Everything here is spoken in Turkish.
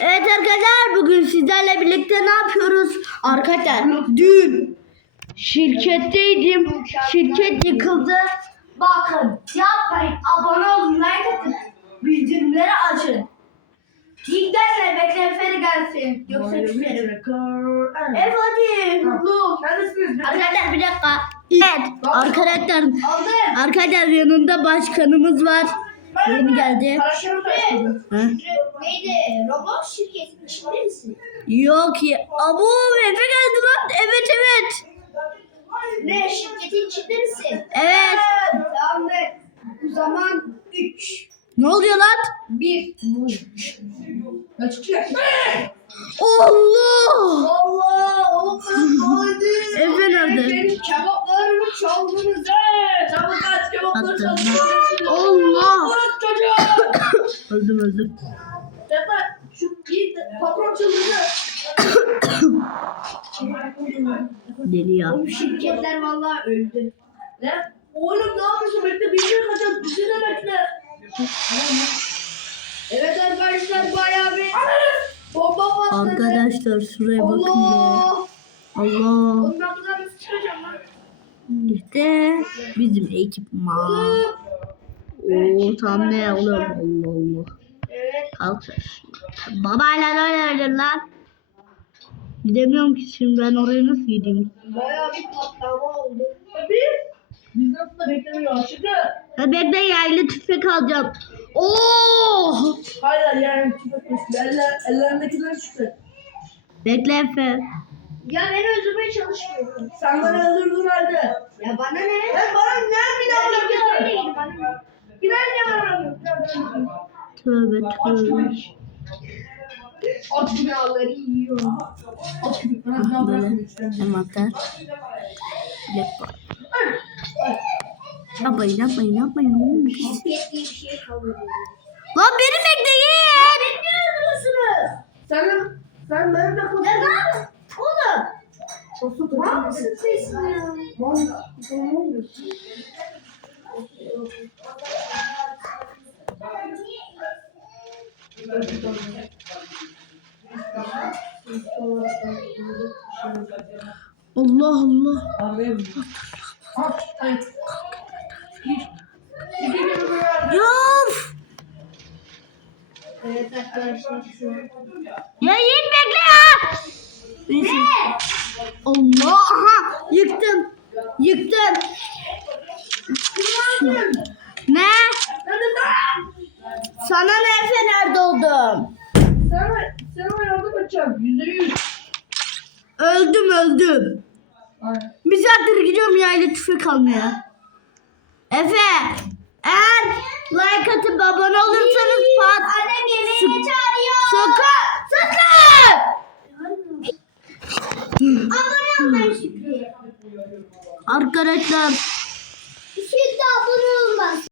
Evet arkadaşlar bugün sizlerle birlikte ne yapıyoruz? Arkadaşlar dün şirketteydim. Şirket yıkıldı. Bakın yapmayın. Abone olun. Like atın. Bildirimleri açın. Bekle Feri gelsin. Yoksa küserim. Evet hadi. Mutlu. Arkadaşlar bir dakika. Evet arkadaşlar. Arkadaşlar yanında başkanımız var. Yeni geldi. Hı? Neydi? Robot şirketinin içinde misin? Yok ya. Abu Efe geldi lan. Evet evet. Ne? Şirketin içinde misin? Evet. Tamam be. O zaman 3, Ne oluyor lan? 1. Allah. Allah! Oğlum hadi. Efe nerede? Benim kebaplarımı çaldınız he. Çabuk kaç kebapları Attım. çaldınız. Allah. Bırak çocuğu. Öldüm öldüm. Şu bir patron çıldırdı. Deli ya. Oğlum şirketler vallahi öldü. Ne? Oğlum ne yapıyorsun? Bekle bir şey kaçacağız. Bizi de bekle. Evet arkadaşlar bayağı bir bomba patladı. Arkadaşlar şuraya bakın be. Allah. Allah. Oğlum ben buradan nasıl çıkacağım lan? İşte bizim ekipman. Oo tam ne oğlum Allah Allah. Kalk. Babayla oynayalım lan. Gidemiyorum ki şimdi ben oraya nasıl gideyim? Bayağı bir patlama oldu. Biz? Biz nasıl da beklemiyor aşırı. Ya bekle yaylı tüfek alacağım. Oo! Hayır yani tüfeklesin. Eller, ellerindekiler şüphe. Bekle Efe. Ya beni öldürmeye çalışmıyor. Sen bana öldürdün halde. Ya bana ne? Ben bana ne bir daha Ya bırakıyorsun? değil bana ne? Bir daha ne bırakıyorsun? Tövbe tövbe. At binaları yiyor. Böyle envanter. Bilek var. Yapmayın yapmayın yapmayın. oğlum. Şey. Lan beni bekleyin. Beni öldürüyorsunuz. Sen, sen benimle Ya konuş. ne yapıyorsun? Oğlum. Çok Ne yapıyorsun sen ya? Valla. Ne oluyor? Allah Allah. Yuf. Evet arkadaşlar şu an. Ya Yiğit bekle ya. Neyse. Allah. Aha. Yıktım. Yıktım. Ne? Sana ne Efe nerede oldum? Sen, sen kaçacaksın. Yüzde yüz. Öldüm öldüm. Aynen. Bir saattir gidiyorum yayla tüfek almaya. Efe. Eğer like atıp abone olursanız pat. Annem yemeğe çağırıyor. Sakın. Sakın. Abone olmayı Şükrü. Arkadaşlar Şimdi abone